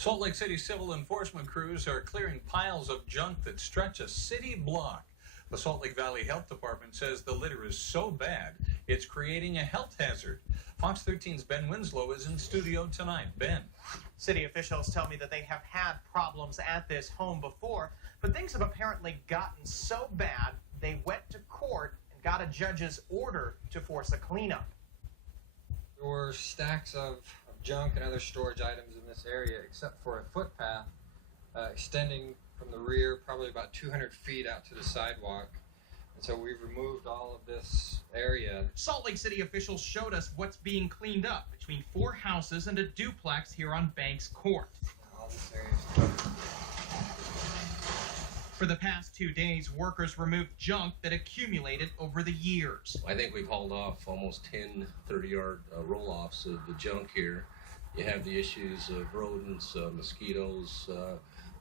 Salt Lake City civil enforcement crews are clearing piles of junk that stretch a city block. The Salt Lake Valley Health Department says the litter is so bad, it's creating a health hazard. Fox 13's Ben Winslow is in studio tonight. Ben. City officials tell me that they have had problems at this home before, but things have apparently gotten so bad they went to court and got a judge's order to force a cleanup. There were stacks of junk and other storage items in this area, except for a footpath extending from the rear probably about 200 feet out to the sidewalk. And so we've removed all of this area. Salt Lake City officials showed us what's being cleaned up between 4 houses and a duplex here on Banks Court. All this area is covered. For the past 2 days, workers removed junk that accumulated over the years. I think we've hauled off almost 10 30-yard roll-offs of the junk here. You have the issues of rodents, mosquitoes,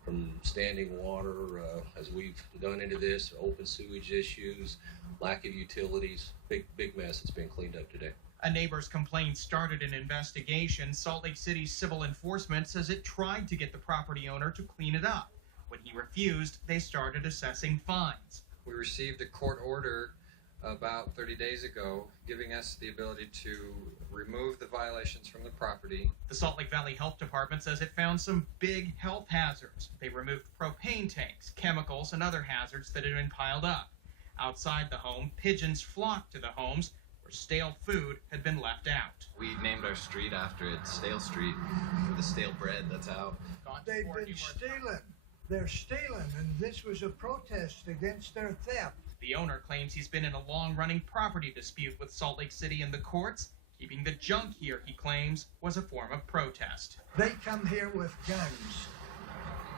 from standing water as we've gone into this, open sewage issues, lack of utilities, big mess that's been cleaned up today. A neighbor's complaint started an investigation. Salt Lake City civil enforcement says it tried to get the property owner to clean it up. When he refused, they started assessing fines. We received a court order about 30 days ago giving us the ability to remove the violations from the property. The Salt Lake Valley Health Department says it found some big health hazards. They removed propane tanks, chemicals, and other hazards that had been piled up. Outside the home, pigeons flocked to the homes where stale food had been left out. We named our street after it, Stale Street, for the stale bread that's out. They've been stealing. They're stealing, and this was a protest against their theft. The owner claims he's been in a long-running property dispute with Salt Lake City and the courts. Keeping the junk here, he claims, was a form of protest. They come here with guns.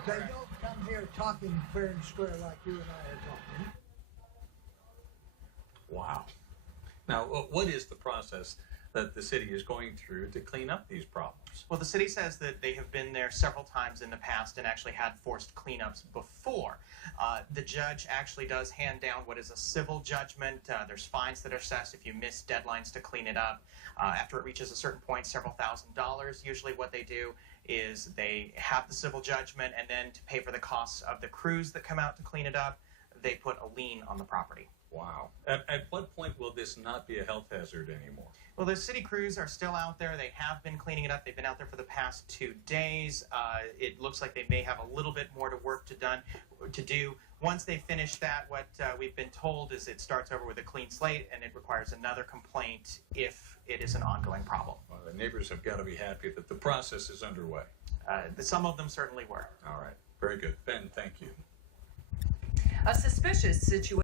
They don't come here talking fair and square like you and I are talking. Wow. Now, what is the process that the city is going through to clean up these problems? Well, the city says that they have been there several times in the past and actually had forced cleanups before. The judge actually does hand down what is a civil judgment. There's fines that are assessed if you miss deadlines to clean it up. After it reaches a certain point, several $1,000s. Usually what they do is they have the civil judgment, and then to pay for the costs of the crews that come out to clean it up, they put a lien on the property. Wow. At what point will this not be a health hazard anymore? Well, the city crews are still out there. They have been cleaning it up. They've been out there for the past 2 days. It looks like they may have a little bit more to do. Once they finish that, what we've been told is it starts over with a clean slate, and it requires another complaint if it is an ongoing problem. Well, the neighbors have got to be happy that the process is underway. Some of them certainly were. All right. Very good. Ben, thank you. A suspicious situation.